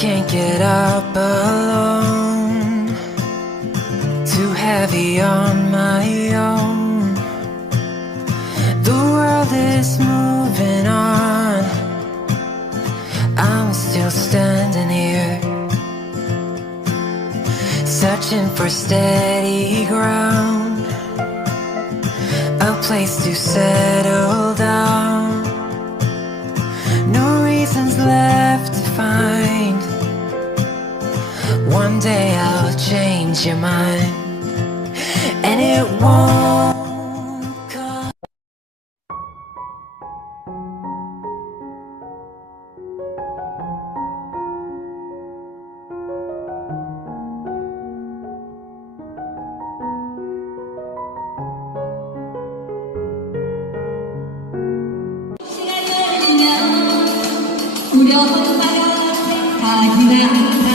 can't get up alone. Too heavy on my own. The world is moving on. I'm still standing here. Searching for steady ground. A place to settle down. One day I'll change your mind, and it won't come. 우리 엄마가 생각이 난다